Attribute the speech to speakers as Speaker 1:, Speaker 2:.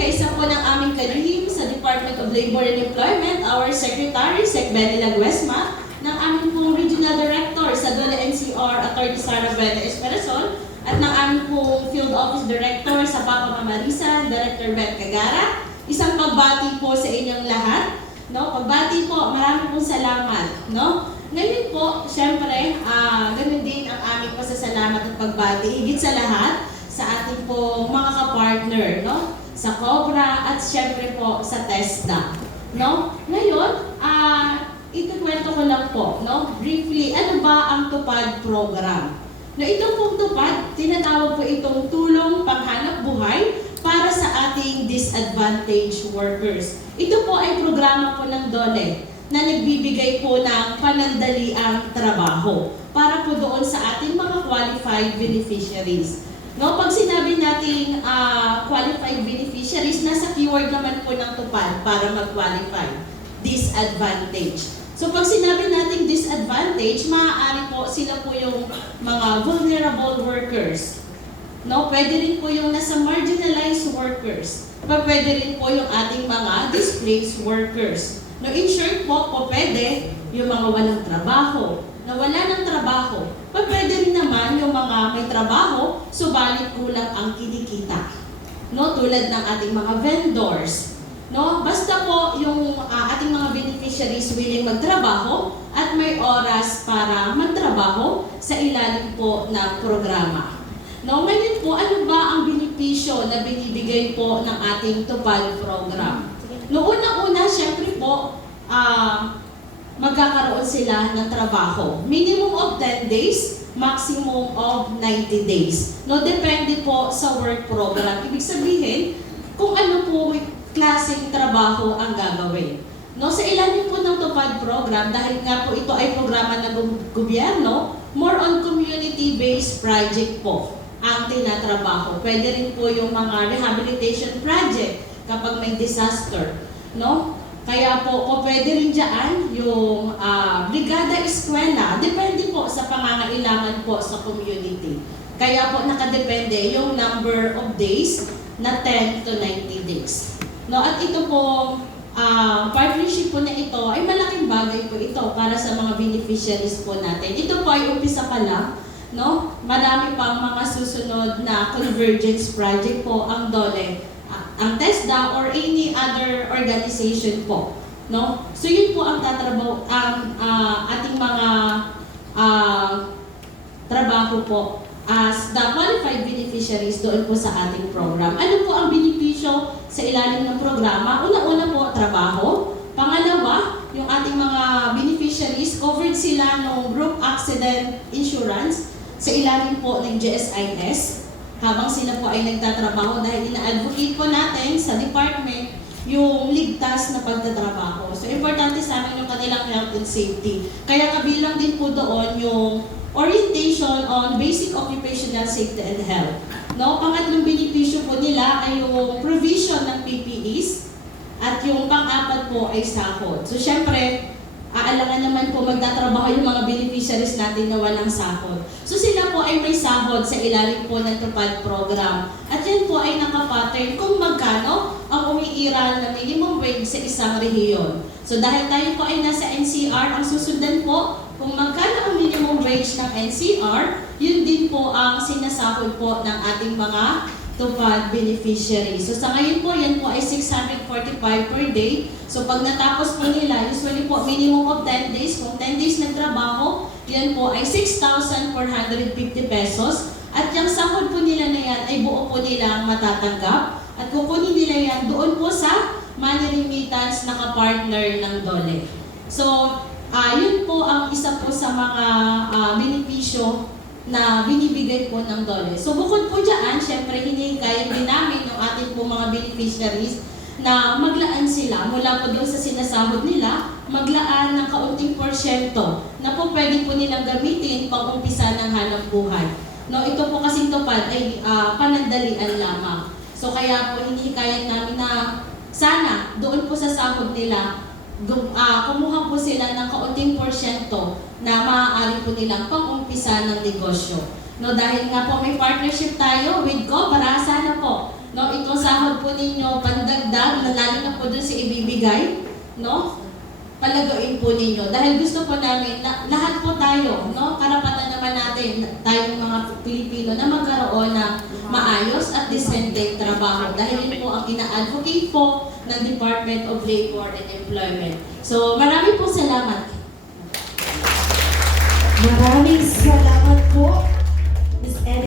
Speaker 1: kaisa po ng aming kalihim sa Department of Labor and Employment, our Secretary, Sec. Benny Laguesma, ng aming pong Regional Director sa Dole NCR, Atty. Sara Buena Esperasol, at ng aming pong Field Office Director sa Papa Mamarisa, Director Beth Cagara. Isang pagbati po sa inyong lahat. No, pagbati po, marami pong salamat. No? Ngayon po, syempre, ah ganun din ang aming pasasalamat at pagbati. Higit sa lahat, sa ating po mga kapartner, no? Sa Cobra at syempre po sa TESDA. No? Ngayon, ah itukwento ko lang po, no? Briefly, ano ba ang TUPAD program? No, ito pong TUPAD, tinatawag po itong tulong panghanap buhay para sa ating disadvantaged workers. Ito po ay programa po ng DOLE na nagbibigay po ng panandaliang trabaho para po doon sa ating mga qualified beneficiaries. No, pag sinabi nating ah, qualified beneficiaries, nasa keyword naman po ng tupad para mag-qualify. Disadvantage. So pag sinabi nating disadvantage, maaari po sila po yung mga vulnerable workers. No, pwede rin po yung nasa marginalized workers. Pa pwede rin po yung ating mga displaced workers. No, in short po, po pwede yung mga walang trabaho, na wala ng trabaho. Pa pwede naman yung mga may trabaho, subalit kulang ang kinikita. No, tulad ng ating mga vendors. No, basta po yung ah, ating mga beneficiaries willing magtrabaho at may oras para magtrabaho sa ilalim po ng programa. No, ngayon po, ano ba ang benepisyo na binibigay po ng ating TUPAD program? Noong una-una, syempre po, ah, magkakaroon sila ng trabaho. Minimum of 10 days, maximum of 90 days. No, depende po sa work program. Ibig sabihin, kung ano po klaseng trabaho ang gagawin. No, sa ilalim po ng TUPAD program, dahil nga po ito ay programa ng gobyerno, more on community-based project po ang tinatrabaho. Pwede rin po yung mga rehabilitation project kapag may disaster. No? Kaya po, o pwede rin dyan yung ah, Brigada Eskwela, depende po sa pangangailangan po sa community. Kaya po nakadepende yung number of days na 10 to 90 days. No, at ito po, ah, partnership po na ito ay malaking bagay po ito para sa mga beneficiaries po natin. Ito po ay umpisa pa lang, no? Marami pang mga susunod na convergence project po ang DOLE, ang TESDA or any other organization po, no? So yun po ang tatrabaho ang ah, ating mga ah, trabaho po as the qualified beneficiaries doon po sa ating program. Ano po ang benepisyo sa ilalim ng programa? Una-una po, trabaho. Pangalawa, yung ating mga beneficiaries, covered sila ng group accident insurance sa ilalim po ng GSIS habang sila po ay nagtatrabaho dahil ina-advocate po natin sa department yung ligtas na pagtatrabaho. So, importante sa amin yung kanilang health and safety. Kaya kabilang din po doon yung orientation on basic occupational safety and health. No, pangatlong benepisyo po nila ay yung provision ng PPEs at yung pang-apat po ay sahod. So, syempre, aalangan naman po magtatrabaho yung mga beneficiaries natin na walang sahod. So, sila po ay may sahod sa ilalim po ng TUPAD program. At yan po ay nakapattern kung magkano ang umiiral na minimum wage sa isang rehiyon. So, dahil tayo po ay nasa NCR, ang susundan po, kung magkano ang minimum wage ng NCR, yun din po ang sinasahod po ng ating mga TUPAD beneficiaries. So sa ngayon po, yan po ay 645 per day. So pag natapos po nila, usually po minimum of 10 days. Kung 10 days nagtrabaho, yan po ay 6,450 pesos. At yung sahod po nila na yan ay buo po nilang matatanggap. At kukunin nila yan doon po sa money remittance na kapartner ng DOLE. So, Ah, yun po ang isa po sa mga ah, benepisyo na binibigay po ng DOLE. So bukod po dyan, syempre hinihikayan din namin yung ating po mga beneficiaries na maglaan sila mula po doon sa sinasahod nila, maglaan ng kaunting porsyento na po pwede po nilang gamitin pang umpisa ng hanap buhay. No, ito po kasing tupad ay ah, panandalian lamang. So kaya po hinihikayan namin na sana doon po sa sahod nila ah, kumuha po sila ng kaunting porsyento na maaari po nilang pang-umpisa ng negosyo. No, dahil nga po may partnership tayo with Cobra, sana po no, itong sahod po ninyo, pandagdag, na lalo na po dun sa ibibigay, no, palagain po ninyo. Dahil gusto po namin na lahat po tayo, no, karapatan naman natin, tayong mga Pilipino, na magkaroon ng decente trabaho. Dahil yun po ang ina-advocate po ng Department of Labor and Employment. So, marami po salamat.
Speaker 2: Maraming salamat.